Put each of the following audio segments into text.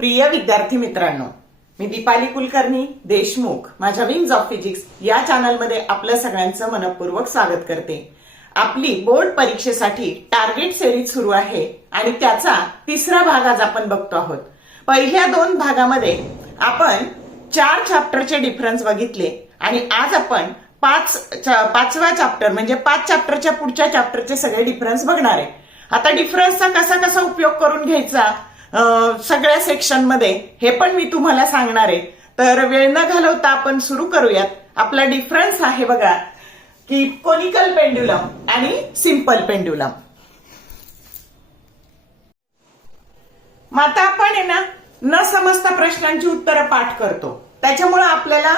प्रिय विद्यार्थी मित्रांनो, मी दीपाली कुलकर्णी देशमुख माझ्या विंग्स ऑफ फिजिक्स या चॅनलमध्ये आपलं सगळ्यांचं मनपूर्वक स्वागत करते। आपली बोर्ड परीक्षेसाठी टार्गेट सिरीज सुरू आहे आणि त्याचा तिसरा भाग आज आपण बघतो आहोत। पहिल्या दोन भागामध्ये आपण 4 चॅप्टरचे डिफरन्स बघितले आणि आज आपण पाचवा चॅप्टर म्हणजे 5 चॅप्टरच्या पुढच्या चॅप्टरचे सगळे डिफरन्स बघणार आहे। आता डिफरन्सचा कसा कसा उपयोग करून घ्यायचा सगळ्या सेक्शन मध्ये हे पण मी तुम्हाला सांगणार आहे। तर वेळ न घालवता आपण सुरू करूयात। आपला डिफरन्स आहे बघा की कोनिकल पेंड्युलम आणि सिंपल पेंड्युलम। मग आता आपण आहे ना न समजता प्रश्नांची उत्तरं पाठ करतो, त्याच्यामुळे आपल्याला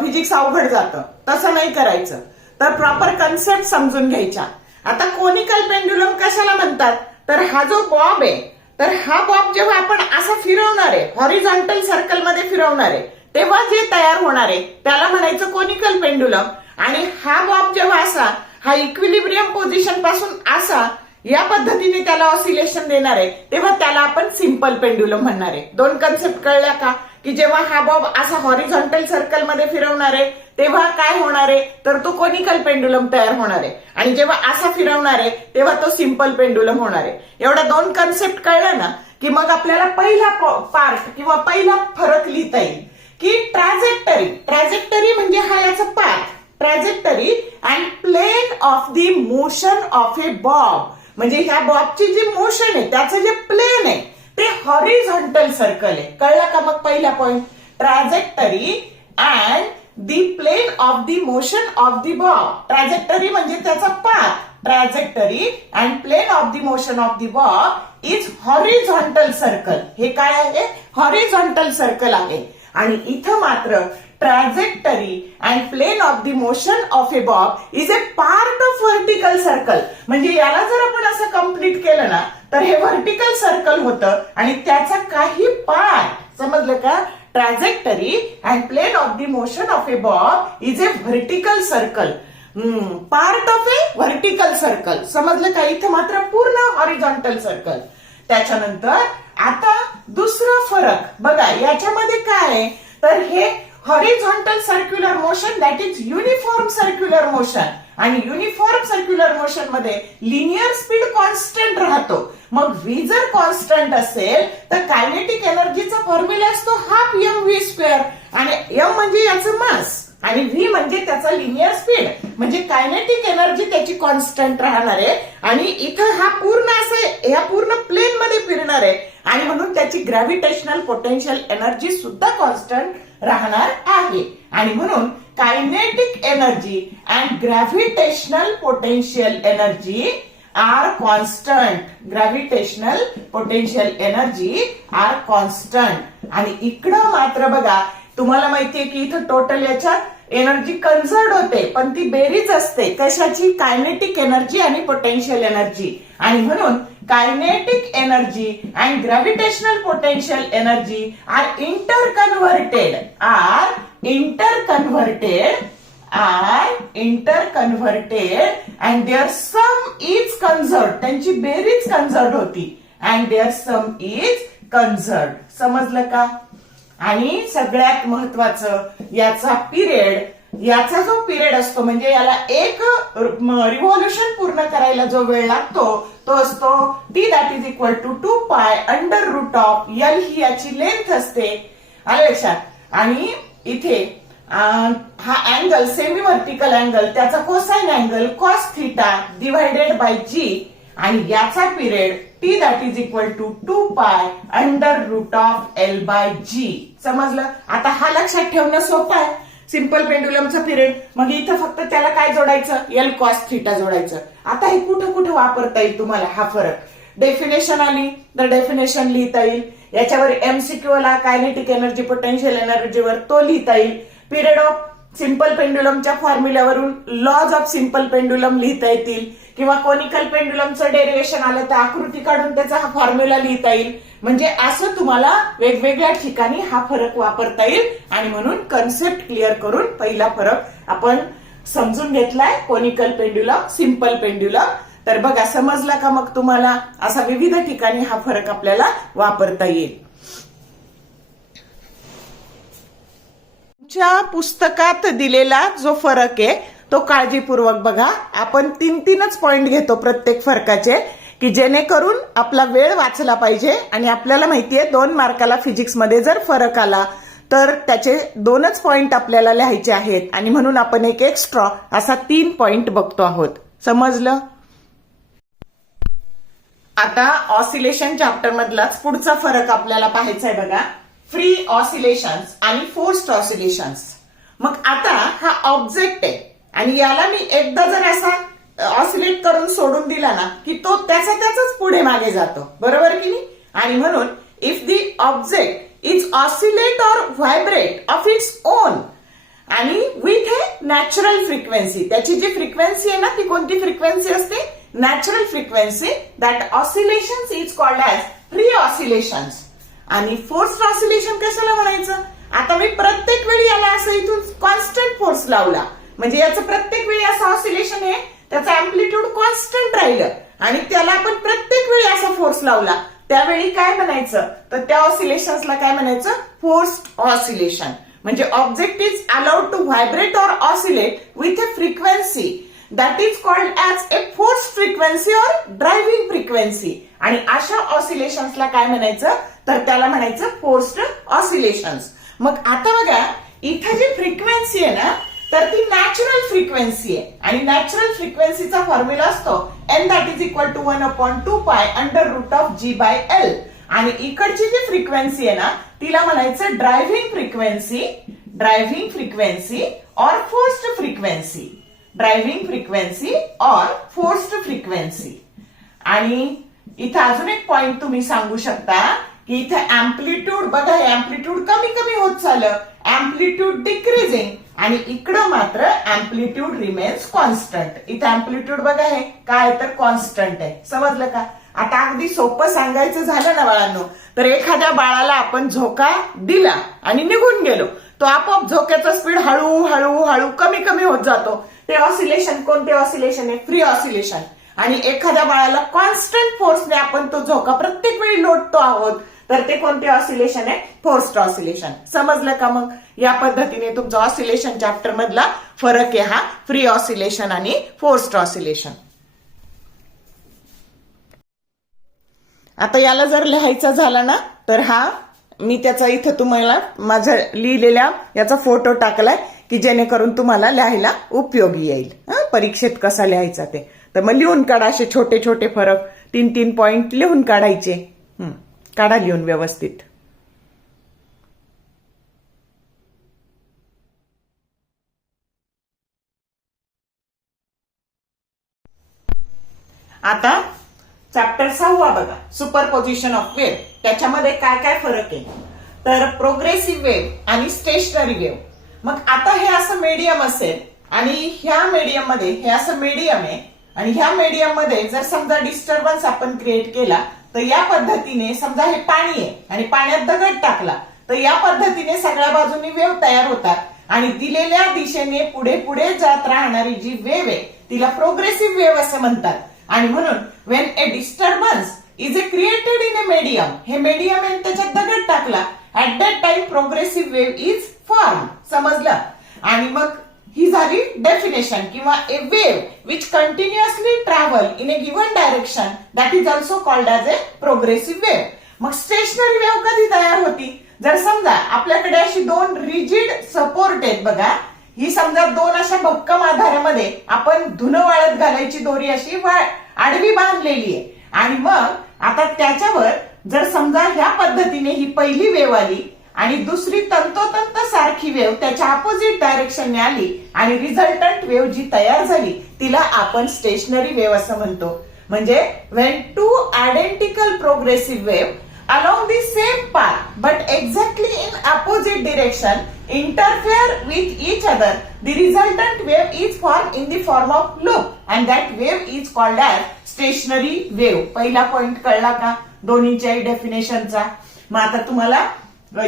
फिजिक्स अवघड जातं। तसं नाही करायचं, तर प्रॉपर कन्सेप्ट समजून घ्यायच्या। आता कोनिकल पेंड्युलम कशाला म्हणतात, तर हा जो बॉब आहे तर हा बॉब जेव्हा आपण असा फिरवणार आहे, हॉरिझॉन्टल सर्कल मध्ये फिरवणार आहे, तेव्हा जे तयार होणार आहे त्याला म्हणायचं कोनिकल पेंड्युलम। आणि हा बॉब जेव्हा असा हा इक्विलिब्रियम पोझिशन पासून असा या पद्धतीने त्याला ऑसिलेशन देणार आहे तेव्हा त्याला आपण सिंपल पेंड्युलम म्हणणार आहे। दोन कन्सेप्ट कळल्या का, की जेव्हा हा बॉब असा हॉरिझॉन्टल सर्कल मध्ये फिरवणार आहे तेव्हा काय होणार आहे, तर तो कोनिकल पेंड्युलम तयार होणार आहे आणि जेव्हा असा फिरवणार आहे तेव्हा तो सिंपल पेंड्युलम होणार आहे। एवढा दोन कन्सेप्ट कळला ना की मग आपल्याला पहिला पार्ट किंवा पहिला फरक लिहिता येईल की ट्रॅजेक्टरी म्हणजे हा याचा part, trajectory and plane of the motion of a bob, म्हणजे ह्या बॉबची जी मोशन आहे त्याचं जे प्लेन आहे ते हॉरिझॉन्टल सर्कल आहे। कळला का मग पहिला point, trajectory and the plane of the motion of the bob. Trajectory म्हणजे त्याचा path, trajectory and plane of the motion of the bob is horizontal circle. हे काय आहे, हॉरिझॉन्टल सर्कल आहे। आणि इथं मात्र trajectory and plane of the motion of a bob is a part of vertical circle, म्हणजे याला जर आपण असं कम्प्लीट केलं ना तर हे व्हर्टिकल सर्कल होतं आणि त्याचा काही पार्ट, समजलं का, trajectory and plane of the motion of a bob is a vertical circle, part of a vertical circle, समजलं का। इथं मात्र पूर्ण हॉरिझॉन्टल सर्कल। त्याच्यानंतर आता दुसरा फरक बघा याच्यामध्ये काय आहे, तर हे horizontal circular motion that is uniform circular motion, आणि युनिफॉर्म सर्क्युलर मोशन मध्ये लिनियर स्पीड कॉन्स्टंट राहतो। मग v जर कॉन्स्टंट असेल तर कायनेटिक एनर्जीचा फॉर्म्युला असतो हाफ mv², आणि m म्हणजे याचं मास आणि v म्हणजे त्याचा लिनियर स्पीड, म्हणजे कायनेटिक एनर्जी त्याची कॉन्स्टंट राहणार आहे। आणि इथं हा पूर्ण असं या पूर्ण प्लेन मध्ये फिरणार आहे आणि म्हणून त्याची ग्रॅव्हिटेशनल पोटेन्शियल एनर्जी सुद्धा कॉन्स्टंट राहणार आहे। आणि म्हणून kinetic energy and gravitational potential energy are constant, gravitational potential energy are constant. आणि इकडं मात्र बघा तुम्हाला माहितीये की इथं टोटल याच्यात एनर्जी कन्झर्व होते, पण ती बेरीज असते कशाची, कायनेटिक एनर्जी आणि पोटेन्शियल एनर्जी। आणि म्हणून kinetic energy and gravitational potential energy are interconverted and their sum is conserve, त्यांची बेरीज कन्झर्व होती and their sum is conserve, समजलं का। आणि सगळ्यात महत्वाचं याचा जो पिरियड असतो, म्हणजे याला एक रिव्हॉल्युशन पूर्ण करायला जो वेळ लागतो तो असतो t that is equal to 2π√L, ही याची लेंथ असते, आलं लक्षात। आणि इथे हा अँगल सेमी व्हर्टिकल अँगल त्याचा cosine angle cos θ divided by g, आणि याचा period t that is equal to 2π√L/g, समजलं। आता हा लक्षात ठेवणं सोपं आहे, सिंपल पेंड्युलमचा पिरियड, मग इथं फक्त त्याला काय जोडायचं, L cos θ जोडायचं। आता हे कुठं कुठं वापरता येईल तुम्हाला हा फरक, डेफिनेशन आली तर डेफिनेशन लिहिता येईल, याच्यावर MCQ आला कायनेटिक एनर्जी पोटेन्शियल एनर्जीवर तो लिहिता येईल, पिरियड ऑफ सिंपल पेंड्युलमच्या फॉर्म्युल्यावरून लॉज ऑफ सिंपल पेंड्युलम लिहिता येतील, किंवा कोनिकल पेंड्युलमचं डेरिवेशन आलं तर आकृती काढून त्याचा हा फॉर्म्युला लिहिता येईल। म्हणजे असं तुम्हाला वेगवेगळ्या ठिकाणी हा फरक वापरता येईल। आणि म्हणून कन्सेप्ट क्लिअर करून पहिला फरक आपण समजून घेतलाय, कोनिकल पेंड्युलम सिंपल पेंड्युलम। तर बघा समजला का मग तुम्हाला, असा विविध ठिकाणी हा फरक आपल्याला वापरता येईल। तुमच्या पुस्तकात दिलेला जो फरक आहे तो काळजीपूर्वक बघा. आपण 3-3च पॉइंट घेतो प्रत्येक फरकाचे, की जेणेकरून आपला वेळ वाचला पाहिजे. आणि आपल्याला माहितीये 2 मार्काला फिजिक्समध्ये जर फरक आला तर त्याचे 2च पॉइंट आपल्याला लिहायचे आहेत, आणि म्हणून आपण एक एक्स्ट्रा असा 3 पॉइंट बघतो आहोत. समजलं? आता ऑसिलेशन चॅप्टर मधलाच पुढचा फरक आपल्याला पाहायचा आहे बघा, फ्री ऑसिलेशन्स आणि फोर्स्ड ऑसिलेशन्स. मग आता हा ऑब्जेक्ट आहे आणि याला मी एकदा जर असा ऑसिलेट करून सोडून दिला ना की तो त्याचाच पुढे मागे जातो, बरोबर की नाही? आणि म्हणून if the object is oscillate or vibrate of its own आणि विथ ए नॅचरल फ्रिक्वेन्सी, त्याची जी फ्रिक्वेन्सी आहे ना ती कोणती फ्रिक्वेन्सी असते? Natural frequency. That oscillations is called as free oscillations. आणि फोर्स्ड ऑसिलेशन कशाला म्हणायचं? आता मी प्रत्येक वेळी याला असं इथून कॉन्स्टंट फोर्स लावला म्हणजे याचं प्रत्येक वेळी असं ऑसिलेशन आहे, त्याचं अँप्लिट्यूड कॉन्स्टंट राहिलं आणि त्याला आपण प्रत्येक वेळी असा फोर्स लावला, त्यावेळी काय म्हणायचं? तर त्या ऑसिलेशन्सला काय म्हणायचं? Forced oscillation. म्हणजे object is allowed to vibrate or oscillate with a frequency that is called as a forced frequency or driving frequency. आणि अशा ऑसिलेशन्सला काय म्हणायचं? तर त्याला म्हणायचं फोर्स्ड ऑसिलेशन्स. मग आता बघा इथं जी फ्रिक्वेन्सी आहे ना तर ती नॅचरल फ्रिक्वेन्सी आहे आणि नॅचरल फ्रिक्वेन्सीचा फॉर्म्युला असतो n that is equal to 1/2 pi under route of g/l. आणि इकडची जी फ्रिक्वेन्सी आहे ना तिला म्हणायचं driving frequency or forced frequency. Driving frequency or forced frequency. आणि इथं अजून एक पॉइंट तुम्ही सांगू शकता की इथे अँप्लिट्यूड बघा, हे अँप्लिट्यूड कमी कमी होत चाललं, अँप्लिट्यूड डिक्रीजिंग, आणि इकडं मात्र अँप्लिट्यूड रिमेन्स कॉन्स्टंट. इथे अँप्लिट्यूड बघा हे काय तर कॉन्स्टंट आहे. समजलं का? आता अगदी सोपं सांगायचं झालं ना बाळांनो, तर एखाद्या बाळाला आपण झोका दिला आणि निघून गेलो, तो आपोआप झोक्याचा स्पीड हळू कमी कमी होत जातो. ते ऑसिलेशन कोणते ऑसिलेशन आहे? Free oscillation. आणि एखाद्या बाळाला कॉन्स्टंट फोर्सने आपण तो झोका प्रत्येक वेळी लोटतो आहोत तर ते कोणते ऑसिलेशन आहे? Forced oscillation. समजलं का? मग या पद्धतीने तुमचा ऑसिलेशन चॅप्टर मधला फरक आहे हा फ्री ऑसिलेशन आणि फोर्स्ड ऑसिलेशन. आता याला जर लिहायचा झाला ना तर हा मी त्याचा इथं तुम्हाला माझ्या लिहिलेल्या याचा फोटो टाकलाय की जेणेकरून तुम्हाला लिहायला उपयोगी येईल. परीक्षेत कसा लिहायचा ते. तर मग लिहून काढा असे छोटे छोटे फरक, 3-3 पॉइंट लिहून काढायचे. काढा लिहून व्यवस्थित. आता चॅप्टर 6 बघा, सुपरपोजिशन ऑफ वेव्ह. त्याच्यामध्ये काय काय फरक आहे? तर प्रोग्रेसिव्ह वेव्ह आणि स्टेशनरी वेव्ह. मग आता हे असं मीडियम असेल आणि ह्या मीडियम मध्ये हे असं मीडियम आहे आणि ह्या मीडियम मध्ये जर समजा डिस्टर्बन्स आपण क्रिएट केला तर या पद्धतीने समजा हे पाणी आहे आणि पाण्यात दगड टाकला तर या पद्धतीने सगळ्या बाजूनी वेव्ह तयार होतात आणि दिलेल्या दिशेने पुढे पुढे जात राहणारी जी वेव्ह आहे तिला प्रोग्रेसिव्ह वेव्ह असं म्हणतात. आणि म्हणून when a disturbance is a created in a medium, हे मीडियम आहे त्याच्यात दगड टाकला, at that time progressive wave is form. समजलं? आणि मग ही झाली डेफिनेशन. किंवा a wave which continuously travel in a given direction that is also called as a progressive wave. मग स्टेशनरी वेव्ह कधी तयार होती? जर समजा आपल्याकडे अशी 2 रिजिड सपोर्ट आहेत बघा, ही समजा 2 अशा भक्कम आधारामध्ये आपण धुणं वाळत घालायची दोरी अशी आडवी बांधलेली आहे आणि मग आता त्याच्यावर जर समजा ह्या पद्धतीने ही पहिली वेव्ह आली आणि दुसरी तंतोतंत सारखी वेव्ह त्याच्या अपोजिट डायरेक्शनने आली आणि रिझल्टंट वेव्ह जी तयार झाली तिला आपण स्टेशनरी वेव्ह असं म्हणतो. म्हणजे when two identical progressive wave along the same path but exactly in opposite direction interfere with each other, the resultant wave is formed in the form of loop and that wave is called as stationary wave. पहिला point कळला का दोन्हीच्या डेफिनेशनचा? मग आता तुम्हाला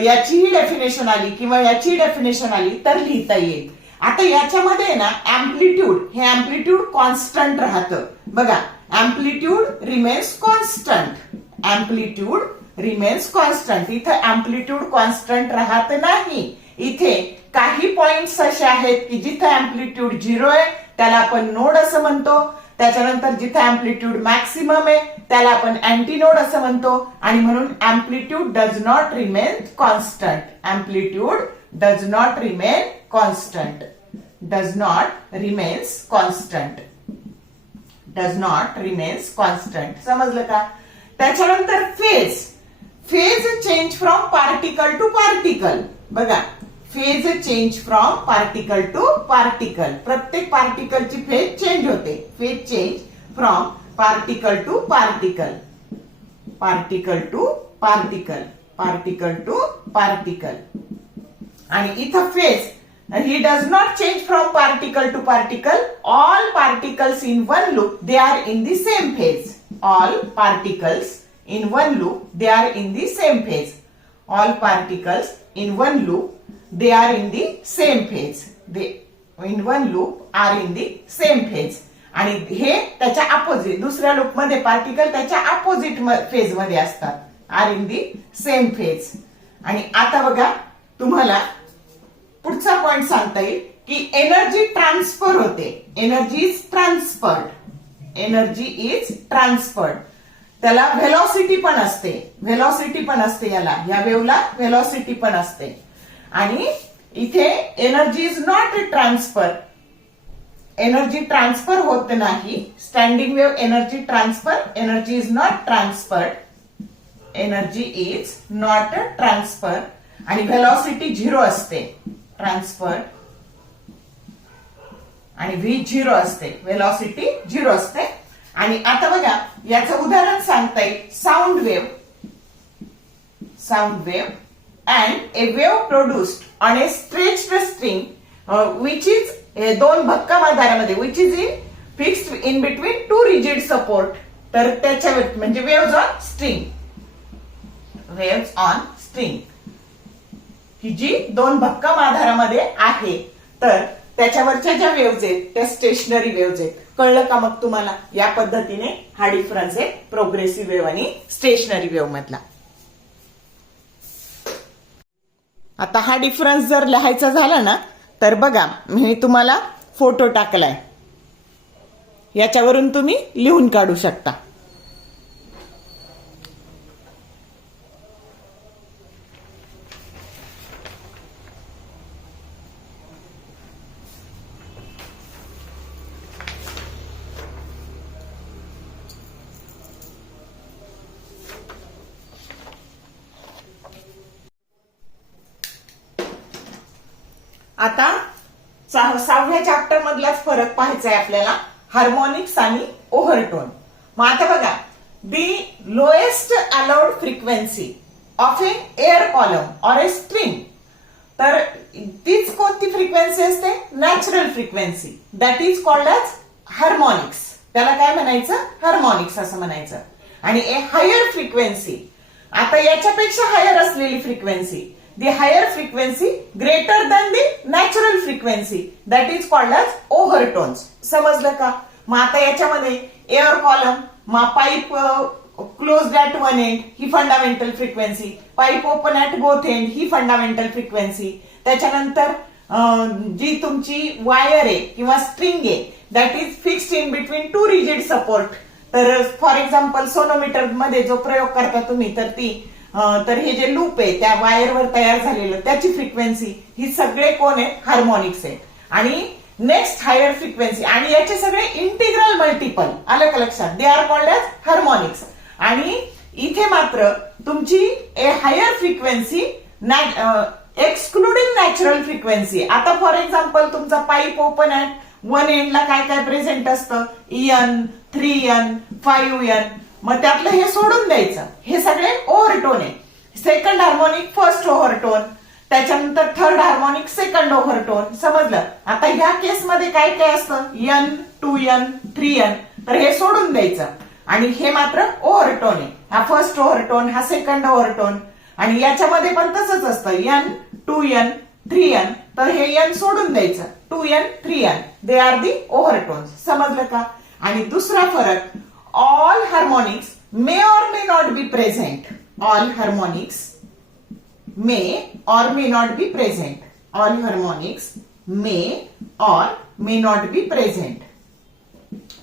याचीही definition आली किंवा याची डेफिनेशन आली तर लिहिता येईल. आता याच्यामध्ये ना अँप्लिट्यूड, हे अँप्लिट्यूड कॉन्स्टंट राहतं बघा. Amplitude remains constant, amplitude remains constant. इथं अँप्लिट्यूड कॉन्स्टंट राहत नाही, इथे काही पॉइंट्स असे आहेत की जिथे अँप्लिट्यूड 0 आहे त्याला आपण नोड असं म्हणतो. त्याच्यानंतर जिथे अँप्लिट्यूड मॅक्सिमम आहे त्याला आपण अँटीनोड असं म्हणतो. आणि म्हणून amplitude does not remain constant. Amplitude does not remain constant. Does not remains constant. Does not remains constant. समजलं का? त्याच्यानंतर phase. Phase change from particle to particle. बघा, phase change from particle to particle. प्रत्येक पार्टिकलची phase change होते. Phase change from particle to particle. Particle to particle. Particle to particle. आणि इथं phase he does not change from particle to particle. All particles in one loop, they are in the same phase. All particles in one loop, they are in the same phase. All particles in one loop, they are in the same phase. They in one loop are in the same phase. आणि हे त्याच्या opposite, दुसऱ्या loop मध्ये particle त्याच्या opposite phase मध्ये असतात. Are in the same phase. आणि आता बघा, तुम्हाला पुढचा पॉइंट सांगता येईल की एनर्जी ट्रान्सफर होते. Energy is transferred. Energy is transferred. त्याला व्हेलॉसिटी पण असते. व्हेलॉसिटी पण असते याला. या वेव्हला व्हेलॉसिटी पण असते. आणि इथे energy is not transfer. Energy transfer होत नाही. Standing wave energy transfer. Energy is not transferred. Energy is not transfer. आणि व्हेलॉसिटी 0 असते. ट्रान्सफर आणि व्ही 0 असते. व्हेलॉसिटी 0 असते. आणि आता बघा, याचं उदाहरण सांगता येईल. Sound wave. Sound wave and a wave produced on a stretched string which is दोन भक्कम आधारामध्ये which is in fixed in between two rigid support. तर त्याच्या म्हणजे waves on string. Waves on string की जी दोन भक्कम आधारामध्ये आहे. तर त्याच्यावरच्या ज्या वेव्हज आहेत त्या स्टेशनरी वेव्हज आहेत. कळलं का मग तुम्हाला? या पद्धतीने हा डिफरन्स आहे प्रोग्रेसिव्ह वेव्ह आणि स्टेशनरी वेव्ह मधला. आता हा डिफरन्स जर लिहायचा झाला ना, तर बघा, मी तुम्हाला फोटो टाकलाय. याच्यावरून तुम्ही लिहून काढू शकता. आता 6व्या चॅप्टर मधलाच फरक पाहायचा आहे आपल्याला. हार्मोनिक्स आणि ओव्हरटोन. मग आता बघा, the lowest allowed frequency of an air column or a string. तर तीच कोणती फ्रिक्वेन्सी असते? Natural frequency. That is called as harmonics. त्याला काय म्हणायचं? हार्मोनिक्स असं म्हणायचं. आणि ए हायर फ्रिक्वेन्सी, आता याच्यापेक्षा हायर असलेली frequency, the higher frequency greater than the natural frequency, that is called as overtones. समजलं का? मग आता याच्यामध्ये एअर कॉलम, मग pipe closed at one and he fundamental frequency, pipe open at both and he fundamental frequency. त्याच्यानंतर जी तुमची wire आहे किंवा स्ट्रिंग आहे that is fixed in between two rigid support. तर फॉर एक्झाम्पल सोनोमीटर मध्ये जो प्रयोग करता तुम्ही, तर हे जे लूप आहे त्या वायरवर तयार झालेलं त्याची फ्रिक्वेन्सी, ही सगळे कोण आहेत? हार्मोनिक्स आहेत. आणि नेक्स्ट हायर फ्रिक्वेन्सी, आणि याचे सगळे इंटिग्रल मल्टिपल. आलं का लक्षात? They are called as harmonics. आणि इथे मात्र तुमची a higher frequency excluding natural frequency. आता फॉर एक्झाम्पल तुमचा पाईप ओपन ऍट वन एंडला काय काय प्रेझेंट असतं? EN, 3N, 5N. मग त्यातलं हे सोडून द्यायचं. हे सगळे ओव्हरटोन आहे. सेकंड हार्मोनिक फर्स्ट ओव्हरटोन, त्याच्यानंतर थर्ड हार्मोनिक सेकंड ओव्हरटोन. समजलं? आता ह्या केसमध्ये काय काय असतं? N, 2N, 3N. तर हे सोडून द्यायचं. आणि हे मात्र ओव्हरटोन आहे. हा फर्स्ट ओव्हरटोन, हा सेकंड ओव्हरटोन. आणि याच्यामध्ये पण तसंच असतं. N, 2N, 3N. तर हे N सोडून द्यायचं. 2N, 3N. They are the overtones. समजलं का? आणि दुसरा फरक, all harmonics may or may not be present. All harmonics may or may not be present. All harmonics may or may not be present.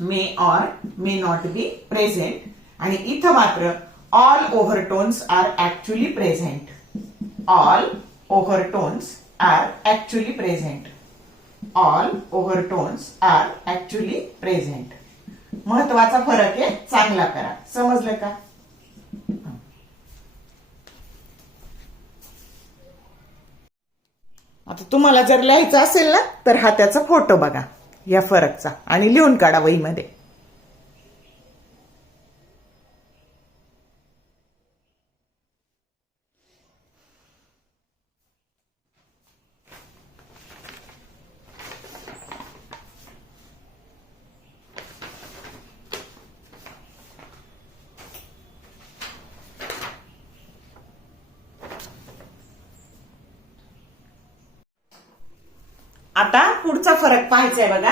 May or may not be present. आणि इथं मात्र all overtones are actually present. All overtones are actually present. All overtones are actually present. महत्वाचा फरक आहे, चांगला करा. समजलं का? आता तुम्हाला जर लिहायचं असेल ना तर हा त्याचा फोटो बघा या फरकचा आणि लिहून काढा वहीमध्ये. आता पुढचा फरक पाहायचा आहे बघा.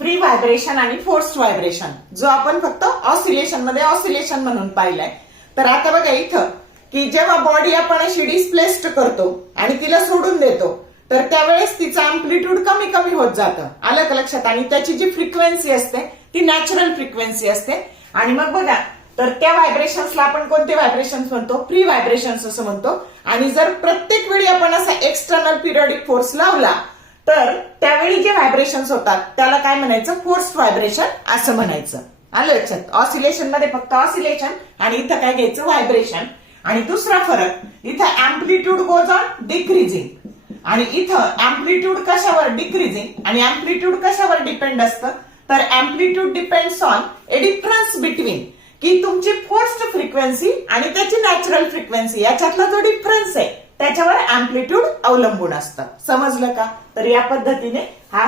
फ्री व्हायब्रेशन आणि फोर्स्ड व्हायब्रेशन, जो आपण फक्त ऑसिलेशन मध्ये ऑसिलेशन म्हणून पाहिलाय. तर आता बघा इथं की जेव्हा बॉडी आपण अशी डिस्प्लेस्ड करतो आणि तिला सोडून देतो तर त्यावेळेस तिचं अँप्लिट्यूड कमी कमी होत जातं. आलं का लक्षात? आणि त्याची जी फ्रिक्वेन्सी असते ती नॅचरल फ्रिक्वेन्सी असते. आणि मग बघा तर त्या व्हायब्रेशन्सला आपण कोणते व्हायब्रेशन्स म्हणतो? फ्री व्हायब्रेशन्स असं म्हणतो. आणि जर प्रत्येक वेळी आपण असा एक्सटर्नल पिरियडिक फोर्स लावला तर त्यावेळी जे व्हायब्रेशन्स होतात त्याला काय म्हणायचं? फोर्स्ड व्हायब्रेशन असं म्हणायचं. आलं लक्षात? ऑसिलेशन मध्ये फक्त ऑसिलेशन आणि इथं काय घ्यायचं? व्हायब्रेशन. आणि दुसरा फरक, इथं अँप्लिट्यूड गोज ऑन डिक्रीजिंग आणि इथं अँप्लिट्यूड कशावर? डिक्रीजिंग. आणि अँप्लिट्यूड कशावर डिपेंड असतं? तर amplitude depends on A difference between की तुमची फोर्स्ड फ्रिक्वेन्सी आणि त्याची नॅचरल फ्रिक्वेन्सी याच्यातला जो डिफरन्स आहे त्याच्यावर अँप्लिट्यूड अवलंबून असतं. समजलं का? तर या पद्धतीने हा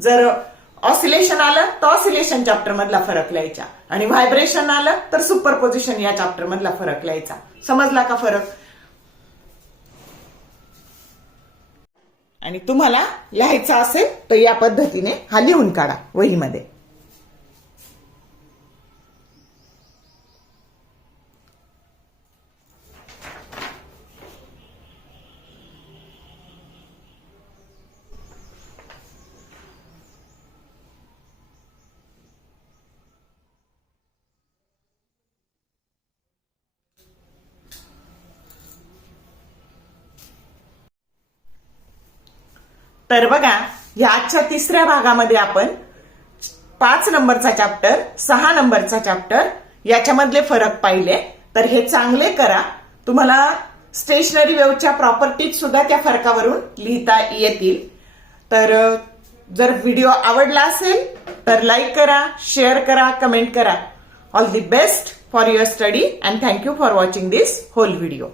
जर ऑसिलेशन आलं तर ऑसिलेशन चॅप्टर मधला फरक लिहायचा आणि व्हायब्रेशन आलं तर सुपरपोजिशन या चॅप्टर मधला फरक लिहायचा. समजला का फरक? आणि तुम्हाला लिहायचा असेल तर या पद्धतीने हा लिहून काढा वहीमध्ये. तर बघा या आजच्या तिसऱ्या भागामध्ये आपण 5 नंबरचा चॅप्टर, 6 नंबरचा चॅप्टर याच्यामधले फरक पाहिले. तर हे चांगले करा. तुम्हाला स्टेशनरी वेव्हच्या प्रॉपर्टीज सुद्धा त्या फरकावरून लिहिता येतील. तर जर व्हिडिओ आवडला असेल तर लाईक करा, शेअर करा, कमेंट करा. All the best for your study and thank you for watching this whole video.